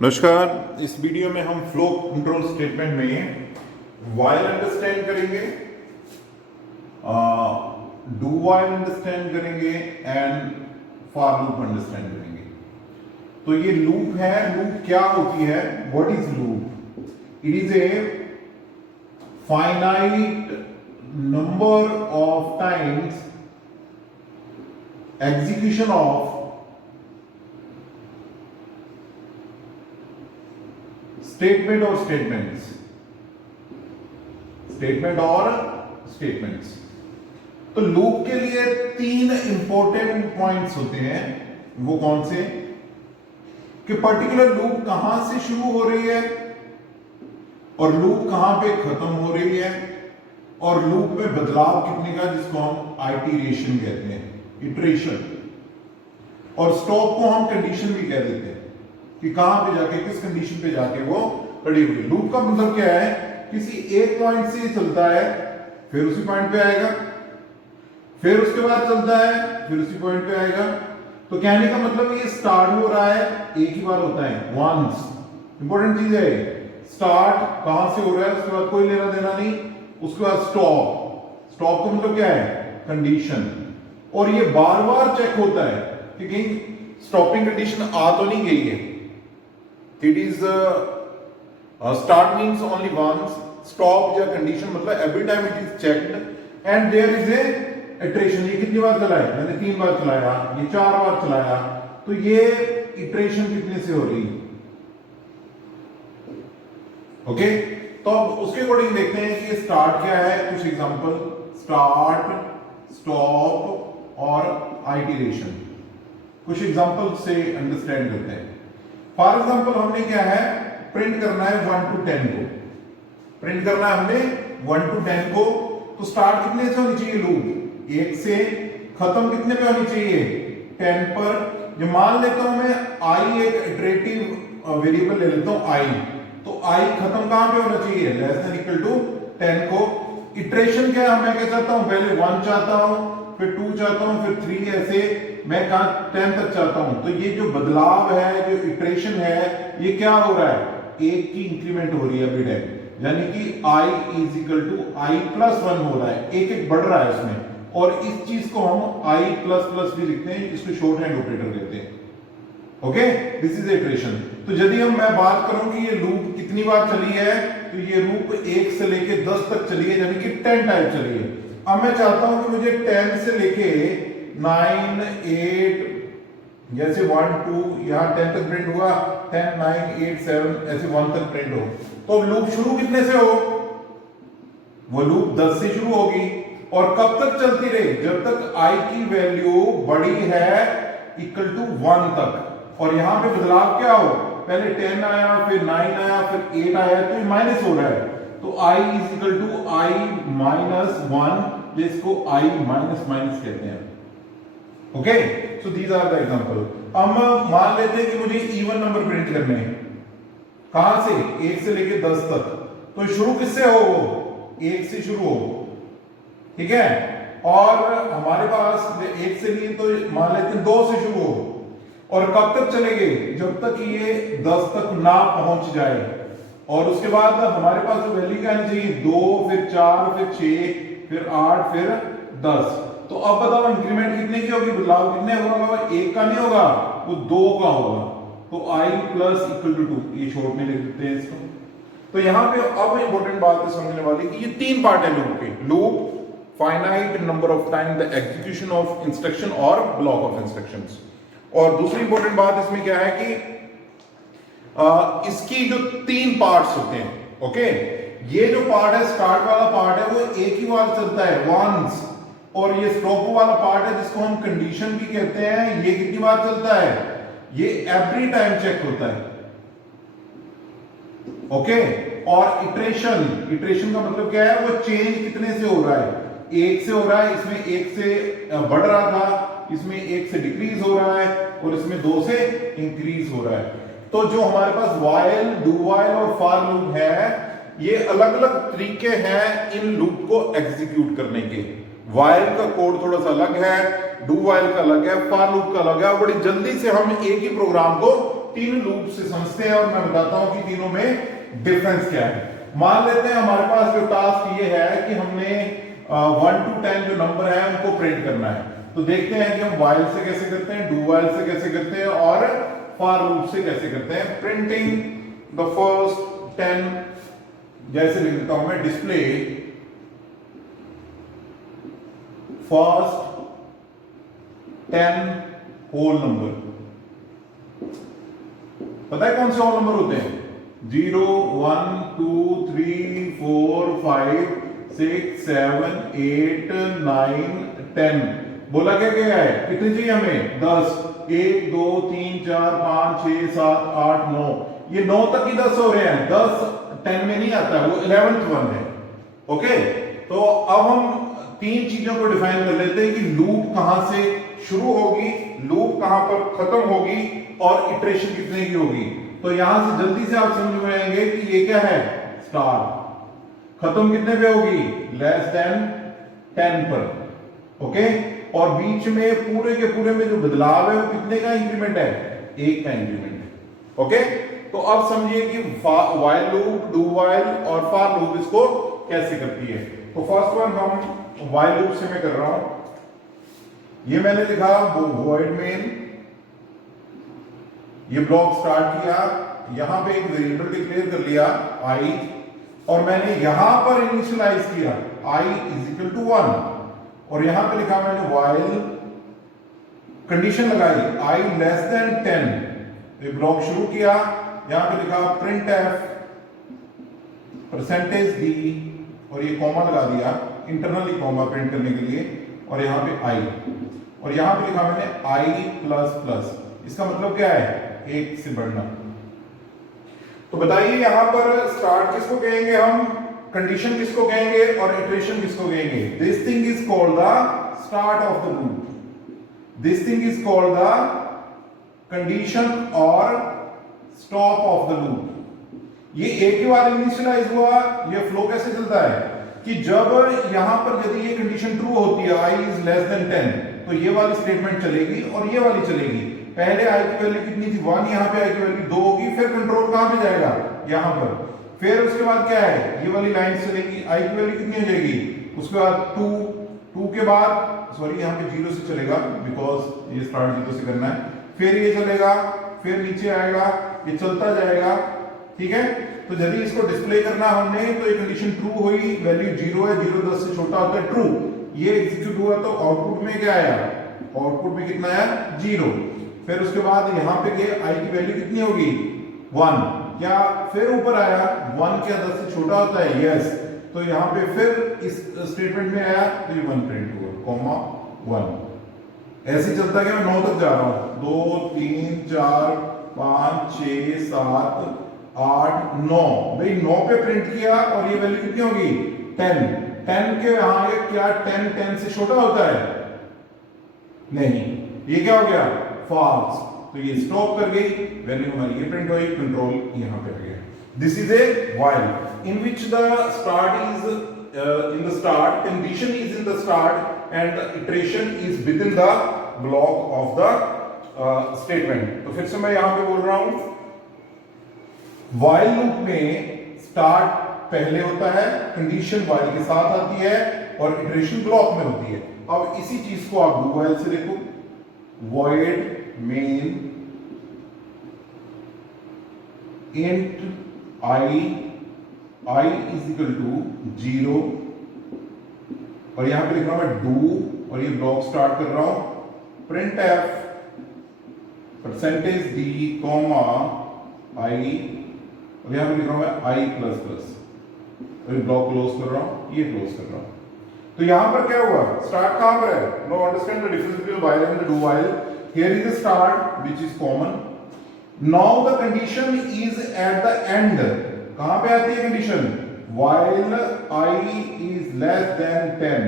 नमस्कार। इस वीडियो में हम फ्लो कंट्रोल स्टेटमेंट में वाइल अंडरस्टैंड करेंगे, डू वाइल अंडरस्टैंड करेंगे एंड फॉर लूप अंडरस्टैंड करेंगे। तो ये लूप है। लूप क्या होती है? What is loop? It is a finite number of times execution of statement और स्टेटमेंट्स, स्टेटमेंट और स्टेटमेंट्स। तो लूप के लिए तीन इंपॉर्टेंट पॉइंट्स होते हैं। वो कौन से? कि पर्टिकुलर लूप कहां से शुरू हो रही है और लूप कहां पे खत्म हो रही है, और लूप में बदलाव कितने का, जिसको हम आइटरेशन कहते हैं, इटरेशन। और स्टॉप को हम कंडीशन भी कह देते हैं कि कहां पे जाके, किस कंडीशन पे जाके वो खड़ी हुई। लूप का मतलब क्या है? किसी एक पॉइंट से चलता है, फिर उसी पॉइंट पे आएगा, फिर उसके बाद चलता है, फिर उसी पॉइंट पे आएगा। तो कहने का मतलब ये स्टार्ट हो रहा है, एक ही बार होता है, वंस। इंपॉर्टेंट चीज है, स्टार्ट कहां से हो रहा है, उसके बाद कोई लेना देना नहीं, उसके बाद स्टॉप। स्टॉप का मतलब क्या है? कंडीशन। और ये बार बार चेक होता है कि कहीं स्टॉपिंग कंडीशन आ तो नहीं गई है। It is start means only once, stop या कंडीशन मतलब every time it is checked and there is a iteration. ये कितनी बार चला है? मैंने 3 बार चलाया, ये 4 बार चलाया, तो ये इटरेशन कितने से हो रही है? ओके, तो अब उसके अकॉर्डिंग देखते हैं कि स्टार्ट क्या है। कुछ एग्जांपल, स्टार्ट, स्टॉप और आइटरेशन। कुछ एग्जांपल से अंडरस्टैंड करते हैं। फॉर एग्जांपल हमने क्या है, प्रिंट करना है 1 to 10 को। प्रिंट करना है हमने 1 to 10 को। तो स्टार्ट कितने से होनी चाहिए? लूप 1 से। खत्म कितने पे होनी चाहिए? 10 पर। जो मान लेता हूं मैं i, एक इटरेटिव वेरिएबल ले लेता हूं i, तो i खत्म कहां पे होना चाहिए? लेस देन इक्वल टू 10 को। इटरेशन क्या है? मैं क्या चाहता हूं? पहले 1 चाहता हूं, फिर 2 चाहता हूं, फिर 3, ऐसे मैं कहां 10 तक चाहता हूं। तो ये जो बदलाव है, जो इटरेशन है, ये क्या हो रहा है? एक की इंक्रीमेंट हो रही है एवरी टाइम, यानी कि i is equal to i plus 1 हो रहा है, एक एक बढ़ रहा है उसमें। और इस चीज को हम i प्लस प्लस भी लिखते हैं, इसको शॉर्ट हैंड ऑपरेटर कहते हैं। Okay, this is iteration. तो यदि मैं बात करूं कि ये लूप कितनी बार चली है, तो ये लूप 1 से लेके 10 तक चली है, यानी कि 10 टाइम चली है। अब मैं चाहता हूं कि मुझे 10 से लेके 9, 8, जैसे 1, 2, यहां 10 तक प्रिंट हुआ, 10, 9, 8, 7, ऐसे 1 तक प्रिंट हो। तो अब लूप शुरू कितने से हो? वो लूप 10 से शुरू होगी। और कब तक चलती रहे? जब तक i की वैल्यू बड़ी है इक्वल टू 1 तक। और यहां पे बदलाव क्या हो? पहले 10 आया, फिर 9 आया, फिर 8 आया, तो ये माइनस हो रहा है। तो i is equal to i minus 1, जिसको i माइनस माइनस कहते हैं। Okay, so these are the example. अब मान लेते हैं कि मुझे इवन नंबर प्रिंट करने हैं। कहां से? 1 से लेके 10 तक। तो शुरू किससे हो? वो 1 से शुरू हो, ठीक है। और हमारे पास 1 से लिए तो मान लेते हैं 2 से शुरू हो। और कब तक चलेंगे? जब तक ये 10 तक ना पहुंच जाए। और उसके बाद हमारे पास जो वैल्यू क्या आनी चाहिए? 2, फिर 4, फिर 6, फिर 8, फिर 10। तो अब बताओ इंक्रीमेंट कितने की होगी? बदलाव कितने होगा? 1 का नहीं होगा, वो 2 का होगा। तो i प्लस इक्वल टू 2, ये शॉर्ट में लिख देते हैं इसको। तो यहां पे अब इंपॉर्टेंट बात है समझने वाली कि ये 3 पार्ट है लूप के। Loop, finite number of time the execution of instruction और ब्लॉक ऑफ इंस्ट्रक्शंस। और दूसरी इंपॉर्टेंट बात इसमें क्या है कि इसकी जो 3 पार्ट्स होते हैं। ओके, ये जो पार्ट है, स्टार्ट वाला पार्ट है, वो एक ही बार चलता है, वंस। और ये स्टॉप वाला पार्ट है, जिसको हम कंडीशन भी कहते हैं, ये कितनी बार चलता है? ये एवरी टाइम चेक होता है। ओके, और इटरेशन, इटरेशन का मतलब क्या है? वो चेंज कितने से हो रहा है? 1 से हो रहा है। इसमें 1 से बढ़ रहा था, इसमें 1 से डिक्रीज हो रहा है, और इसमें 2 से इंक्रीज हो रहा है। तो जो हमारे पास वाइल, डू वाइल और फॉर लूप है, ये अलग अलग तरीके हैं इन लूप को एग्जीक्यूट करने के। वाइल का कोड थोड़ा सा अलग है, डू वाइल का अलग है, फॉर लूप का अलग है। और बड़ी जल्दी से हम एक ही प्रोग्राम को तीन लूप से समझते हैं और मैं बताता हूं कि तीनों में डिफरेंस क्या है। मान लेते हैं हमारे पास जो टास्क ये है कि हमने 1 to 10 जो नंबर है उनको प्रिंट करना है। तो देखते हैं कि हम while से कैसे करते हैं, do while से कैसे करते हैं और for loop से कैसे करते हैं। प्रिंटिंग द फर्स्ट 10, जैसे लिख देता हूं मैं, डिस्प्ले फर्स्ट 10 होल नंबर। पता है कौन से होल नंबर होते हैं? 0 1 2 3 4 5 6 7 8 9 10। बोला क्या क्या है? कितने चाहिए हमें? 10। 1 2 3 4 5 6 7 8 9। ये 9 तक ही 10 हो रहे हैं, 10 10 में नहीं आता, वो 11th वन है। ओके, तो अब हम तीन चीजों को डिफाइन कर लेते हैं कि लूप कहां से शुरू होगी, लूप कहां पर खत्म होगी और इटरेशन कितने की होगी। तो यहां से जल्दी से आप समझ में आएंगे कि ये क्या है? स्टार्ट। खत्म कितने पे होगी? लेस देन 10 पर। ओके, और बीच में पूरे के पूरे में जो बदलाव है वो कितने का इंक्रीमेंट है? 1 का इंक्रीमेंट है। ओके, तो अब समझिए कि while लूप, do while और for लूप इसको कैसे करती है। तो फर्स्ट वन हम while लूप से मैं कर रहा हूं। ये मैंने लिखा void main, ये ब्लॉक स्टार्ट किया, यहां पे एक वेरिएबल डिक्लेयर कर लिया i, और मैंने यहां पर इनिशियलाइज किया i इज इक्वल टू 1, और यहां पे लिखा मैंने while, कंडीशन लगाई i लेस देन 10। ये ब्लॉक शुरू किया, यहां पे लिखा printf परसेंटेज d, और ये कॉमा लगा दिया, इंटरनली कॉमा प्रिंट करने के लिए, और यहां पे i, और यहां पे लिखा मैंने i प्लस प्लस। इसका मतलब क्या है? 1 से बढ़ना। तो बताइए यहां पर स्टार्ट किसको कहेंगे हम, कंडीशन किसको कहेंगे और इटरेशन किसको कहेंगे? This thing is called the start of the loop, this thing is called the condition और स्टॉप ऑफ द लूप। ये एक ही बार इनिशियलाइज हुआ, ये फ्लो कैसे चलता है कि जब यहां पर यदि ये कंडीशन ट्रू होती है i इज लेस देन 10, तो ये वाली स्टेटमेंट चलेगी और ये वाली चलेगी। पहले i की वैल्यू कितनी थी? 1, यहां पे i की वैल्यू 2 होगी, फिर कंट्रोल कहां पे जाएगा? यहां पर। फिर उसके बाद क्या है? ये वाली लाइन चलेगी, i की वैल्यू कितनी हो जाएगी? उसके बाद 2 के बाद सॉरी यहां पे 0 से चलेगा बिकॉज ये स्टार्ट 0 से करना है, फिर ये चलेगा, फिर नीचे आएगा, ये चलता जाएगा। ठीक है, तो यदि इसको डिस्प्ले करना हमने तो ये कंडीशन ट्रू हुई, वैल्यू 0 है, 0 10 से छोटा होता है, ट्रू, ये एग्जीक्यूट हुआ, तो आउटपुट में क्या आया? आउटपुट में कितना आया? 0। फिर उसके बाद यहां पे के i की वैल्यू कितनी होगी? 1। क्या फिर ऊपर आया? 1 क्या 10 से छोटा होता है? यस। तो यहां पे फिर इस स्टेटमेंट में आया तो ये 1 प्रिंट हुआ, कॉमा 1। ऐसे चलता है कि मैं 9 तक जा रहा हूं, 2 3 4 5 6 7 8 9। भाई 9 पे प्रिंट किया और ये वैल्यू कितनी होगी? 10 के यहां ये क्या 10 से छोटा होता है? नहीं, ये क्या हो गया? फॉल्स। तो ये स्टॉप कर गई, वैल्यू हमारी ये प्रिंट हुई, कंट्रोल यहां पे आ गया। This is a while in which the start is in the start, condition is in the start and the iteration is within the block of the statement। तो फिर से मैं यहां पे बोल रहा हूं, while loop में start पहले होता है, कंडीशन while के साथ आती है और इटरेशन ब्लॉक में होती है। अब इसी चीज को आप do while से देखो, void main int i is equal to 0, और यहां पे लिख रहा हूं मैं do, और ये ब्लॉक स्टार्ट कर रहा हूं, printf percentage d comma i, और यहां पे लिख रहा हूं मैं i प्लस प्लस, और ये ब्लॉक क्लोज कर रहा हूं, ये क्लोज कर रहा हूं। तो यहां पर क्या हुआ? स्टार्ट कहां पर है? No understand the difference between while and the do while। Here is the start which is common. Now the condition is at the end. कहां पे आती है condition? While I is less than 10.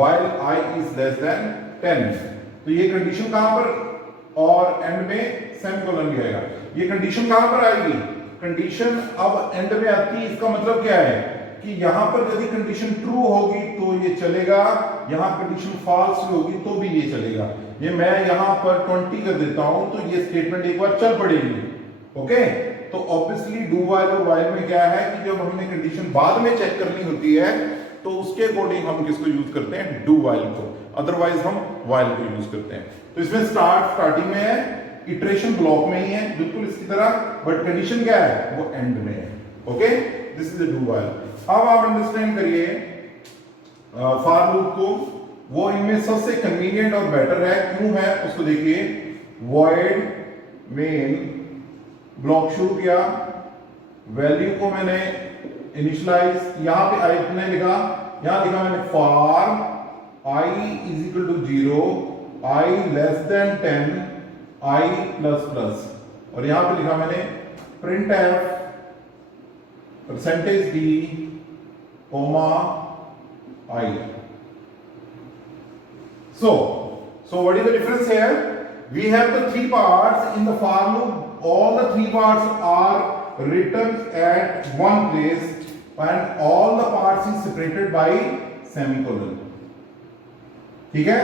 While I is less than 10. तो ये condition कहां पर? और and में सेमीकोलन भी आएगा। ये कंडीशन कहां पर आएगी? कंडीशन अब एंड में आती है। इसका मतलब क्या है कि यहां पर यदि कंडीशन ट्रू होगी तो ये चलेगा, यहां कंडीशन फॉल्स होगी तो भी ये चलेगा। ये मैं यहां पर 20 कर देता हूं तो ये स्टेटमेंट एक बार चल पड़ेगी। ओके, तो ऑब्वियसली डू वाइल और वाइल में क्या है कि जब हमने कंडीशन बाद में चेक करनी होती है तो उसके अकॉर्डिंग हम किसको यूज करते हैं, डू वाइल को, अदरवाइज हम वाइल को यूज करते हैं। तो इसमें स्टार्टिंग में है, इटरेशन ब्लॉक में ही है बिल्कुल इसकी तरह, बट कंडीशन क्या है वो एंड में है। Okay, this is the do while. अब आप अंडरस्टैंड करिए फॉर लूप को, वो इनमें सबसे कन्वीनियंट और बेटर है। क्यों है उसको देखिए, वॉइड मेन ब्लॉक शुरू किया, वैल्यू को मैंने इनिशियलाइज, यहां पे आई ने लिखा, यहां लिखा मैंने for i is equal to 0, i less than 10, i plus plus, और यहां पे लिखा मैंने print f percentage d comma i। So what is the difference here? We have the three parts in the for loop. All the three parts are written at one place, and all the parts is separated by semicolon. ठीक है,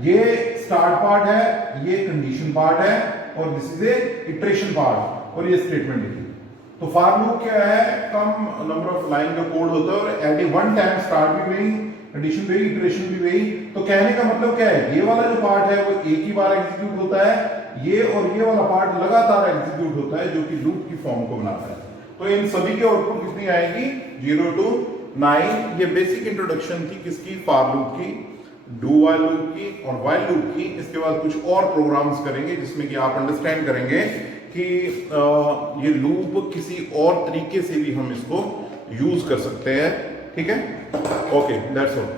ये start part है, ये condition part है, और this is a iteration part, और ये statement है। तो फॉर लूप क्या है, कम नंबर ऑफ लाइन का कोड होता है, और एट ए वन टाइम स्टार्ट भी वही, कंडीशन भी, इटरेशन भी वही। तो कहने का मतलब क्या है, ये वाला जो पार्ट है वो एक ही बार एग्जीक्यूट होता है, ये और ये वाला पार्ट लगातार एग्जीक्यूट होता है, जो कि लूप की फॉर्म को बनाता है। तो इन सभी के आउटपुट कितनी आएगी, 0 to 9। ये बेसिक इंट्रोडक्शन थी किसकी, फॉर लूप की, डू वाइल लूप की और वाइल लूप की। इसके बाद कुछ और प्रोग्राम्स करेंगे जिसमें कि आप अंडरस्टैंड करेंगे कि ये लूप किसी और तरीके से भी हम इसको यूज कर सकते हैं। ठीक है, ओके, दैट्स ऑल।